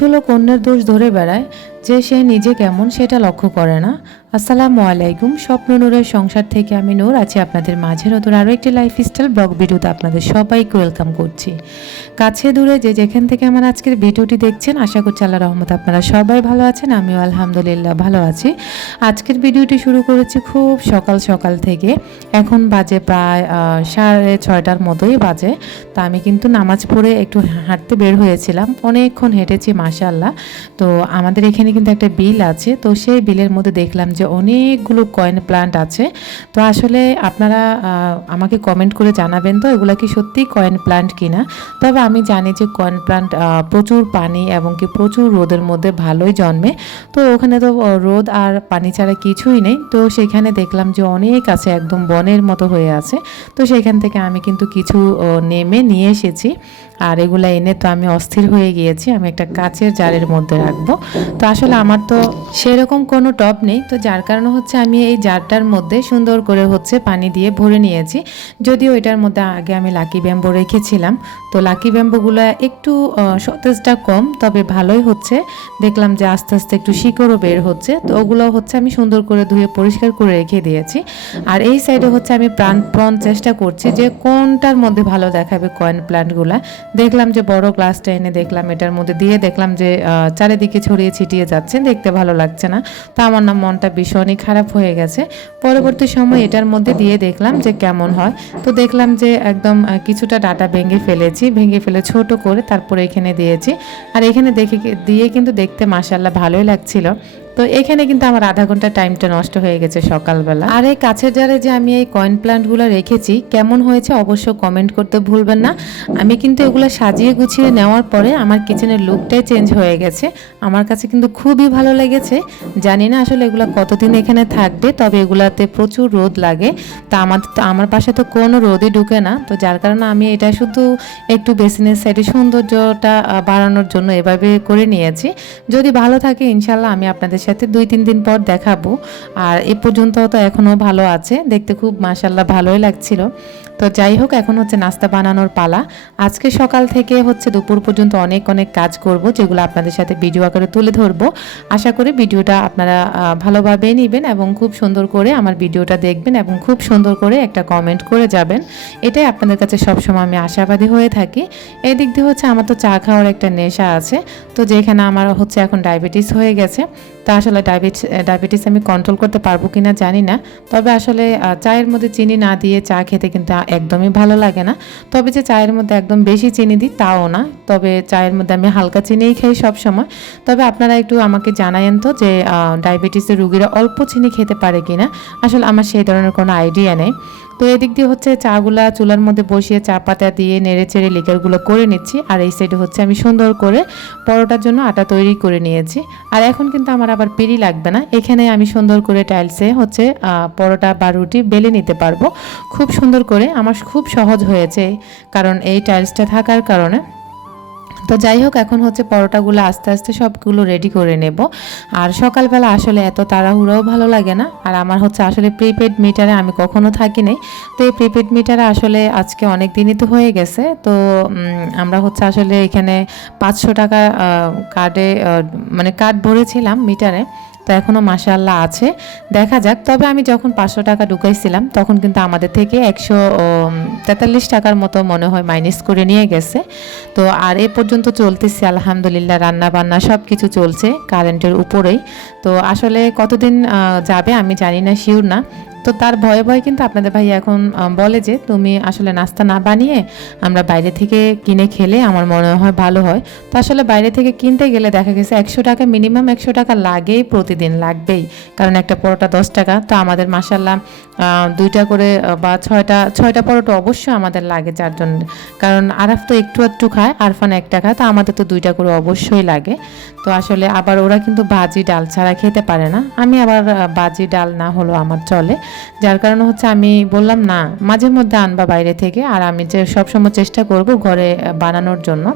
লোক অন্যের দোষ ধরে বেড়ায় যে সে নিজে কেমন সেটা লক্ষ্য করে না। আসসালামু আলাইকুম। স্বপ্ন নূরের সংসার থেকে আমি নূর, আছি আপনাদের মাঝে নতুন আরও একটি লাইফস্টাইল ব্লগ ভিডিওতে আপনাদের সবাইকে ওয়েলকাম করছি। কাছে দূরে যে যেখান থেকে আমার আজকের ভিডিওটি দেখছেন, আশা করছি আল্লাহ রহমত আপনারা সবাই ভালো আছেন, আমিও আলহামদুলিল্লাহ ভালো আছি। আজকের ভিডিওটি শুরু করেছি খুব সকাল সকাল থেকে। এখন বাজে প্রায় সাড়ে ছয়টার মতোই বাজে। তা আমি কিন্তু নামাজ পড়ে একটু হাঁটতে বের হয়েছিলাম। অনেকক্ষণ হেঁটেছি মাশাল্লাহ তো আমাদের এখানে কিন্তু একটা বিল আছে। তো সেই বিলের মধ্যে দেখলাম যে অনেকগুলো কয়েন প্লান্ট আছে। তো আসলে আপনারা আমাকে কমেন্ট করে জানাবেন তো, এগুলো কি সত্যি কয়েন প্লান্ট কিনা? তবে আমি জানি যে কয়েন প্লান্ট প্রচুর পানি এবং কি প্রচুর রোদের মধ্যে ভালোই জন্মে। তো ওখানে তো রোদ আর পানি ছাড়া কিছুই নেই। তো সেখানে দেখলাম যে অনেক আছে, একদম বনের মতো হয়ে আছে। তো সেখান থেকে আমি কিন্তু কিছু নেমে নিয়ে এসেছি। আর এগুলো এনে তো আমি অস্থির হয়ে গিয়েছি, আমি একটা কাচের জারের মধ্যে রাখব। তো আসলে আমার তো সেরকম কোনো টব নেই, তো যার কারণে হচ্ছে আমি এই জারটার মধ্যে সুন্দর করে হচ্ছে পানি দিয়ে ভরে নিয়েছি। যদিও এটার মধ্যে আগে আমি লাকি ব্যাম্বো রেখেছিলাম, তো লাকি ব্যাম্বোগুলো একটু সতেজটা কম, তবে ভালোই হচ্ছে। দেখলাম যে আস্তে আস্তে একটু শিকড়ও বের হচ্ছে, তো ওগুলো হচ্ছে আমি সুন্দর করে ধুয়ে পরিষ্কার করে রেখে দিয়েছি। আর এই সাইডে হচ্ছে আমি প্রাণপণ চেষ্টা করছি যে কোনটার মধ্যে ভালো দেখাবে কয়েন প্ল্যান্টগুলা দেখলাম যে বড় গ্লাসটা এনে দেখলাম এটার মধ্যে দিয়ে দেখলাম যে চারিদিকে ছড়িয়ে ছিটিয়ে যাচ্ছে, দেখতে ভালো লাগছে না। তো আমার না মনটা ভীষণই খারাপ হয়ে গেছে। পরবর্তী সময় এটার মধ্যে দিয়ে দেখলাম যে কেমন হয়। তো দেখলাম যে একদম কিছুটা ডাটা ভেঙে ফেলেছি, ভেঙে ফেলে ছোট করে তারপরে এখানে দিয়েছি। আর এখানে দেখে দিয়ে কিন্তু দেখতে মাসাল্লাহ ভালোই লাগছিল। তো এখানে কিন্তু আমার আধা ঘণ্টা টাইমটা নষ্ট হয়ে গেছে সকালবেলা। আর এই কাছের জারে যে আমি এই কয়েন প্লান্টগুলো রেখেছি, কেমন হয়েছে অবশ্য কমেন্ট করতে ভুলবেন না। আমি কিন্তু এগুলো সাজিয়ে গুছিয়ে নেওয়ার পরে আমার কিচেনের লুকটাই চেঞ্জ হয়ে গেছে। আমার কাছে কিন্তু খুবই ভালো লেগেছে। জানি না আসলে এগুলো কতদিন এখানে থাকবে, তবে এগুলাতে প্রচুর রোদ লাগে। তা আমার আমার পাশে তো কোনো রোদই ঢুকে না। তো যার কারণে আমি এটা শুধু একটু বেসিনের সাইডে সৌন্দর্যটা বাড়ানোর জন্য এভাবে করে নিয়েছি। যদি ভালো থাকে ইনশাল্লাহ আমি আপনাদের সাথে দুই, তিন দিন পর দেখাবো। আর এ পর্যন্ত তো এখনও ভালো আছে। দেখতে খুব মাসাল্লাহ ভালোই লাগছিল। তো যাই হোক, এখন হচ্ছে নাস্তা বানানোর পালা। আজকে সকাল থেকে হচ্ছে দুপুর পর্যন্ত অনেক অনেক কাজ করব, যেগুলো আপনাদের সাথে ভিডিও আকারে তুলে ধরবো। আশা করি ভিডিওটা আপনারা ভালোভাবে নেবেন এবং খুব সুন্দর করে আমার ভিডিওটা দেখবেন এবং খুব সুন্দর করে একটা কমেন্ট করে যাবেন। এটাই আপনাদের কাছে সবসময় আমি আশাবাদী হয়ে থাকি। এই দিক দিয়ে হচ্ছে আমার তো চা খাওয়ার একটা নেশা আছে, তো যেখানে আমার হচ্ছে এখন ডায়াবেটিস হয়ে গেছে। তা আসলে ডায়াবেটিস ডায়াবেটিস আমি কন্ট্রোল করতে পারব কিনা জানি না। তবে আসলে চায়ের মধ্যে চিনি না দিয়ে চা খেতে কিন্তু একদমই ভালো লাগে না। তবে যে চায়ের মধ্যে একদম বেশি চিনি দিই তাও না। তবে চায়ের মধ্যে আমি হালকা চিনিই খাই সব সময় তবে আপনারা একটু আমাকে জানায়েন তো যে ডায়াবেটিসের রুগীরা অল্প চিনি খেতে পারে কিনা। আসলে আমার সেই ধরনের কোনো আইডিয়া নেই। তো এদিক দিয়ে হচ্ছে চাগুলা চুলার মধ্যে বসিয়ে চা পাতা দিয়ে নেড়ে চেড়ে লিকারগুলো করে নিচ্ছি। আর এই সাইডে হচ্ছে আমি সুন্দর করে পরোটার জন্য আটা তৈরি করে নিয়েছি। আর এখন কিন্তু আমার আবার পেরি লাগবে না। এখানে আমি সুন্দর করে টাইলসে হচ্ছে পরোটা বা রুটি বেলে নিতে পারব। খুব সুন্দর করে, আমার খুব সহজ হয়েছে। কারণ এই টাইলসটা থাকার কারণে তো যাই হোক, এখন হচ্ছে পরোটাগুলো আস্তে আস্তে সবগুলো রেডি করে নেব। আর সকালবেলা আসলে এত তাড়াহুড়াও ভালো লাগে না। আর আমার হচ্ছে আসলে প্রিপেড মিটারে আমি কখনো থাকি নাই। তো এই প্রিপেড মিটারে আসলে আজকে অনেক দিনই তো হয়ে গেছে। তো আমরা হচ্ছে আসলে এখানে পাঁচশো টাকা কার্ডে মানে কার্ড ভরেছিলাম মিটারে তো এখনও মাশাল্লাহ আছে। দেখা যাক, তবে আমি যখন পাঁচশো টাকা ঢুকাইছিলাম, তখন কিন্তু আমাদের থেকে একশো তেতাল্লিশ টাকার মতো মনে হয় মাইনাস করে নিয়ে গেছে। তো আর এ পর্যন্ত চলতেছে, আলহামদুলিল্লাহ রান্না বান্না সব কিছু চলছে কারেন্টের উপরেই। তো আসলে কতদিন যাবে আমি জানি না শিওর না। তো তার ভয়ে ভয়ে কিন্তু আপনাদের ভাই এখন বলে যে, তুমি আসলে নাস্তা না বানিয়ে আমরা বাইরে থেকে কিনে খেলে আমার মনে হয় ভালো হয়। তো আসলে বাইরে থেকে কিনতে গেলে দেখা গেছে একশো টাকা মিনিমাম একশো টাকা লাগেই প্রতিদিন লাগবেই। কারণ একটা পরোটা দশ টাকা, তো আমাদের মাসাল্লাহ দুইটা করে বা ছয়টা ছয়টা পরোটা অবশ্যই আমাদের লাগে চারজন কারণ আরাফ তো একটু একটু খায়, আরফান একটা খায়, তো আমাদের তো দুইটা করে অবশ্যই লাগে। তো আসলে আবার ওরা কিন্তু বাজি ডাল ছাড়া খেতে পারে না। আমি আবার বাজি ডাল না হলো আমার চলে। যার কারণে হচ্ছে আমি বললাম, না, মাঝে মধ্যে আনবা বাইরে থেকে আর আমি যে সবসময় চেষ্টা করব ঘরে বানানোর জন্য।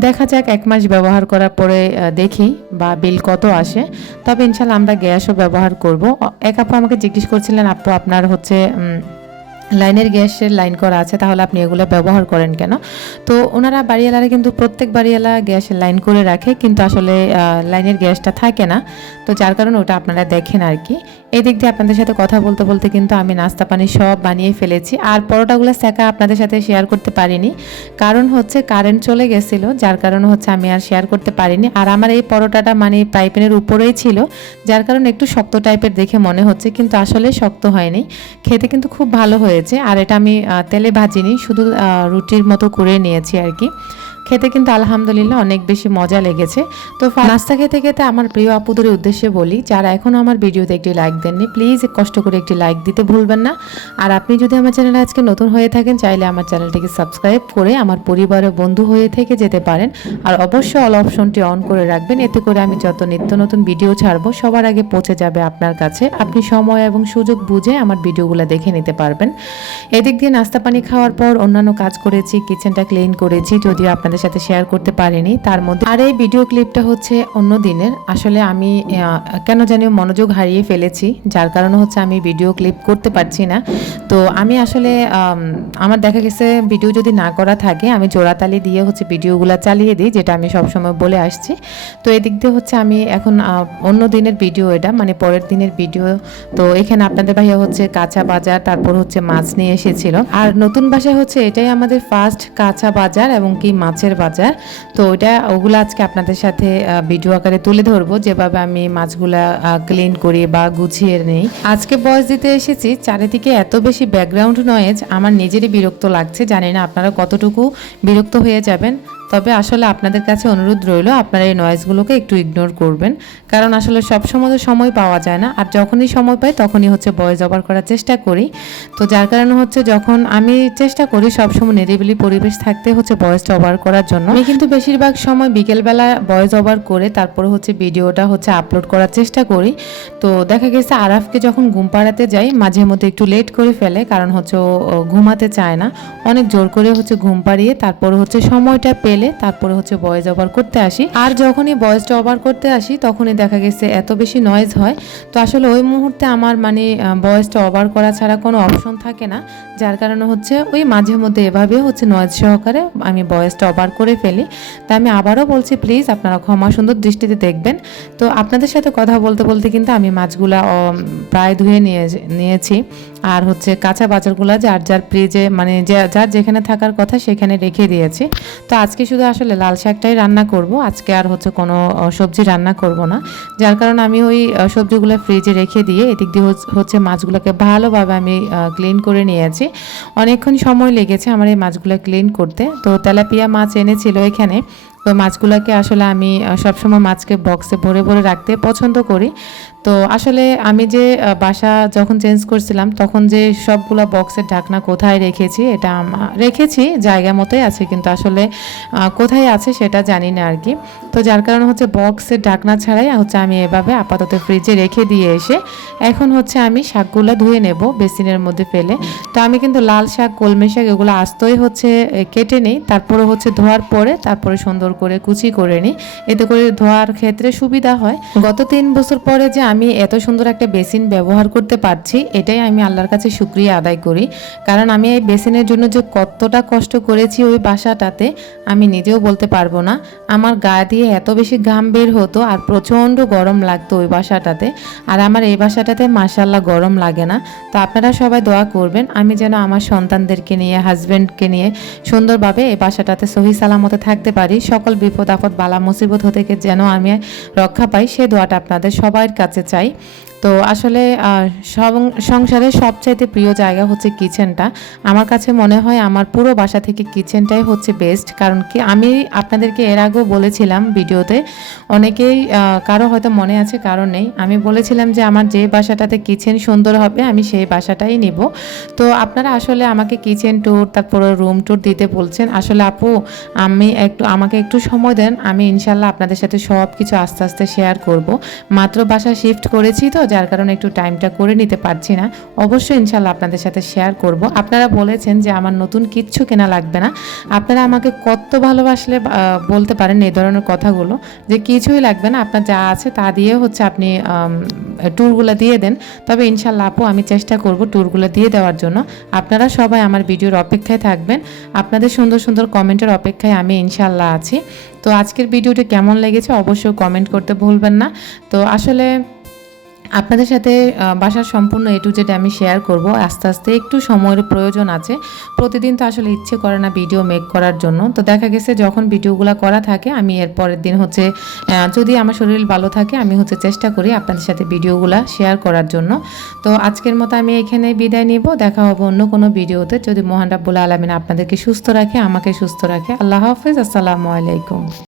দেখা যাক, এক মাস ব্যবহার করার পরে দেখি বা বিল কত আসে। তবে ইনশাল্লাহ আমরা গ্যাসও ব্যবহার করব। এক আপু আমাকে জিজ্ঞেস করছিলেন, আপু, আপনার হচ্ছে লাইনের গ্যাসের লাইন করা আছে, তাহলে আপনি এগুলো ব্যবহার করেন কেন? তো ওনারা বাড়িওয়ালারা কিন্তু প্রত্যেক বাড়িওয়ালা গ্যাসের লাইন করে রাখে, কিন্তু আসলে লাইনের গ্যাসটা থাকে না। তো যার কারণে ওটা আপনারা দেখেন আর কি। এই দিক দিয়ে আপনাদের সাথে কথা বলতে বলতে কিন্তু আমি নাস্তা পানি সব বানিয়ে ফেলেছি। আর পরোটাগুলো সেকা আপনাদের সাথে শেয়ার করতে পারিনি। কারণ হচ্ছে কারেন্ট চলে গেছিল, যার কারণে হচ্ছে আমি আর শেয়ার করতে পারিনি। আর আমার এই পরোটাটা মানে পাইপেনের উপরেই ছিল, যার কারণে একটু শক্ত টাইপের দেখে মনে হচ্ছে, কিন্তু আসলে শক্ত হয়নি। খেতে কিন্তু খুব ভালো হয়েছে। আর এটা আমি তেলে ভাজিনি শুধু রুটির মতো করে নিয়েছি আর কি। খেতে কিন্তু আলহামদুলিল্লাহ অনেক বেশি মজা লেগেছে। তো নাস্তা খেতে খেতে আমার প্রিয় আপুদের উদ্দেশ্যে বলি, যারা এখনও আমার ভিডিওতে একটি লাইক দেননি প্লিজ কষ্ট করে একটি লাইক দিতে ভুলবেন না। আর আপনি যদি আমার চ্যানেলে আজকে নতুন হয়ে থাকেন, চাইলে আমার চ্যানেলটিকে সাবস্ক্রাইব করে আমার পরিবারের বন্ধু হয়ে থেকে যেতে পারেন। আর অবশ্যই অল অপশনটি অন করে রাখবেন, এতে করে আমি যত নিত্য নতুন ভিডিও ছাড়বো, সবার আগে পৌঁছে যাবে আপনার কাছে। আপনি সময় এবং সুযোগ বুঝে আমার ভিডিওগুলো দেখে নিতে পারবেন। এদিক দিয়ে নাস্তা পানি খাওয়ার পর অন্যান্য কাজ করেছি কিচেনটা ক্লিন করেছি, যদিও আপনাদের সাথে শেয়ার করতে পারিনি। তার মধ্যে আর এই ভিডিও ক্লিপটা হচ্ছে অন্য দিনের। আসলে আমি কেন জানি মনোযোগ হারিয়ে ফেলেছি, যার কারণে হচ্ছে আমি ভিডিও ক্লিপ করতে পারছি না। তো আমি আসলে আমার দেখা গেছে ভিডিও যদি না করা থাকে, আমি জোড়াতালি দিয়ে হচ্ছে ভিডিওগুলো চালিয়ে দিই, যেটা আমি সবসময় বলে আসছি। তো এদিক দিয়ে হচ্ছে আমি এখন অন্য দিনের ভিডিও এটা মানে পরের দিনের ভিডিও তো এখানে আপনাদের ভাইয়া হচ্ছে কাঁচা বাজার, তারপর হচ্ছে মাছ নিয়ে এসেছিল। আর নতুন বাসায় হচ্ছে এটাই আমাদের ফার্স্ট কাঁচা বাজার এবং কি মাছের বাজার। তো ওটা ওগুলো আজকে আপনাদের সাথে ভিডিও আকারে তুলে ধরবো। যেভাবে আমি মাছগুলা ক্লিন করি বা গুছিয়ে নেই। আজকে বয়স দিতে এসেছি, চারিদিকে এত বেশি ব্যাকগ্রাউন্ড নয়েজ আমার নিজেরই বিরক্ত লাগছে। জানি না আপনারা কতটুকু বিরক্ত হয়ে যাবেন। তবে আসলে আপনাদের কাছে অনুরোধ রইল, আপনারা এই নয়েজগুলোকে একটু ইগনোর করবেন। কারণ আসলে সব সময় তো সময় পাওয়া যায় না। আর যখনই সময় পাই, তখনই হচ্ছে ভয়েস ওভার করার চেষ্টা করি। তো যার কারণে হচ্ছে যখন আমি চেষ্টা করি সবসময় নিরিবিলি পরিবেশ থাকতে হচ্ছে ভয়েসটা ওভার করার জন্য। আমি কিন্তু বেশিরভাগ সময় বিকেলবেলা ভয়েস ওভার করে, তারপরে হচ্ছে ভিডিওটা হচ্ছে আপলোড করার চেষ্টা করি। তো দেখা গেছে আরাফকে যখন ঘুম পাড়াতে যাই, মাঝে মধ্যে একটু লেট করে ফেলে, কারণ হচ্ছে ঘুমাতে চায় না। অনেক জোর করে হচ্ছে ঘুম পাড়িয়ে তারপর হচ্ছে সময়টা পেলে তারপরে হচ্ছে ভয়েস ওভার করতে আসি। আর যখনই ভয়েসটা ওভার করতে আসি, তখনই দেখা গেছে এত বেশি নয়েজ হয়। তো আসলে ওই মুহূর্তে আমার মানে ভয়েসটা ওভার করা ছাড়া কোনো অপশন থাকে না। যার কারণে হচ্ছে ওই মাঝে মধ্যে এভাবে হচ্ছে নয়েজ সহকারে আমি ভয়েসটা ওভার করে ফেলি। তা আমি আবারও বলছি প্লিজ আপনারা ক্ষমা সুন্দর দৃষ্টিতে দেখবেন। তো আপনাদের সাথে কথা বলতে বলতে কিন্তু আমি মাছগুলা প্রায় ধুয়ে নিয়ে নিয়েছি। আর হচ্ছে কাঁচা বাজারগুলো যার যার ফ্রিজে মানে যার যেখানে থাকার কথা সেখানে রেখে দিয়েছি। তো আজকে শুধু আসলে লাল শাকটাই রান্না করব। আজকে আর হচ্ছে কোনো সবজি রান্না করব না। যার কারণে আমি ওই সবজিগুলো ফ্রিজে রেখে দিয়ে এদিক দিয়ে হচ- হচ্ছে মাছগুলোকে ভালোভাবে আমি ক্লিন করে নিয়েছি। অনেকক্ষণ সময় লেগেছে আমার এই মাছগুলো ক্লিন করতে। তো তেলাপিয়া মাছ এনেছিল এখানে। তো মাছগুলোকে আসলে আমি সবসময় মাছকে বক্সে ভরে ভরে রাখতে পছন্দ করি। তো আসলে আমি যে বাসা যখন চেঞ্জ করছিলাম, তখন যে সবগুলো বক্সের ঢাকনা কোথায় রেখেছি, এটা রেখেছি, জায়গা মতোই আছে, কিন্তু আসলে কোথায় আছে সেটা জানি না আর কি। তো যার কারণে হচ্ছে বক্সের ঢাকনা ছাড়াই হচ্ছে আমি এভাবে আপাতত ফ্রিজে রেখে দিয়ে এসে, এখন হচ্ছে আমি শাকগুলো ধুয়ে নেব বেসিনের মধ্যে ফেলে। তো আমি কিন্তু লাল শাক কলমি শাক এগুলো আস্তই হচ্ছে কেটে নিই। তারপরে হচ্ছে ধোয়ার পরে, তারপরে সুন্দর করে কুচি করে নিই এতে করে ধোয়ার ক্ষেত্রে সুবিধা হয়। গত তিন বছর পরে যে আমি এত সুন্দর একটা বেসিন ব্যবহার করতে পারছি, এটাই আমি আল্লাহর কাছে শুক্রিয়া আদায় করি। কারণ আমি এই বেসিনের জন্য যে কতটা কষ্ট করেছি ওই বাসাটাতে, আমি নিজেও বলতে পারব না। আমার গা দিয়ে এত বেশি ঘাম বের হতো আর প্রচণ্ড গরম লাগতো ওই বাসাটাতে। আর আমার এই বাসাটাতে মাসাল্লাহ গরম লাগে না। তো আপনারা সবাই দোয়া করবেন, আমি যেন আমার সন্তানদেরকে নিয়ে হাজব্যান্ডকে নিয়ে সুন্দরভাবে এই বাসাটাতে সহি সালামতে থাকতে পারি। সকল বিপদ আপদ বালা মুসিবত হতে যেন আমি রক্ষা পাই, সে দোয়াটা আপনাদের সবার কাছে চাই। তো আসলে সংসারের সবচাইতে প্রিয় জায়গা হচ্ছে কিচেনটা। আমার কাছে মনে হয় আমার পুরো বাসা থেকে কিচেনটাই হচ্ছে বেস্ট কারণ কি আমি আপনাদেরকে এর আগেও বলেছিলাম ভিডিওতে, অনেকেই কারও হয়তো মনে আছে, কারও নেই। আমি বলেছিলাম যে আমার যে বাসাটাতে কিচেন সুন্দর হবে, আমি সেই বাসাটাই নিব। তো আপনারা আসলে আমাকে কিচেন ট্যুর তারপরে রুম ট্যুর দিতে বলছেন। আসলে আপু, আমি একটু, আমাকে একটু সময় দেন, আমি ইনশাল্লাহ আপনাদের সাথে সব কিছু আস্তে আস্তে শেয়ার করব। মাত্র বাসা শিফট করেছি তো যার কারণে একটু টাইমটা করে নিতে পারছি না। অবশ্যই ইনশাল্লাহ আপনাদের সাথে শেয়ার করব। আপনারা বলেছেন যে আমার নতুন কিচ্ছু কেনা লাগবে না। আপনারা আমাকে কত ভালোবাসলে বলতে পারেন এই ধরনের কথাগুলো যে কিছুই লাগবে না। আপনার যা আছে তা দিয়ে হচ্ছে আপনি ট্যুরগুলো দিয়ে দেন। তবে ইনশাল্লাহ আপু, আমি চেষ্টা করব ট্যুরগুলো দিয়ে দেওয়ার জন্য। আপনারা সবাই আমার ভিডিওর অপেক্ষায় থাকবেন। আপনাদের সুন্দর সুন্দর কমেন্টের অপেক্ষায় আমি ইনশাল্লাহ আছি। তো আজকের ভিডিওটি কেমন লেগেছে অবশ্যই কমেন্ট করতে ভুলবেন না। তো আসলে আপনাদের সাথে বাসার সম্পূর্ণ এ টু জেড আমি শেয়ার করব। আস্তে আস্তে একটু সময়ের প্রয়োজন আছে। প্রতিদিন তো আসলে ইচ্ছে করে না ভিডিও মেক করার জন্য। তো দেখা গেছে যখন ভিডিওগুলো করা থাকে, আমি এর পরের দিন হচ্ছে যদি আমার শরীর ভালো থাকে, আমি হচ্ছে চেষ্টা করি আপনাদের সাথে ভিডিওগুলো শেয়ার করার জন্য। তো আজকের মতো আমি এখানে বিদায় নিব। দেখা হবে অন্য কোনো ভিডিওতে যদি মোহান রাব্বুল আলমিন আপনাদেরকে সুস্থ রাখে, আমাকে সুস্থ রাখে। আল্লাহ হাফিজ। আসসালামু আলাইকুম।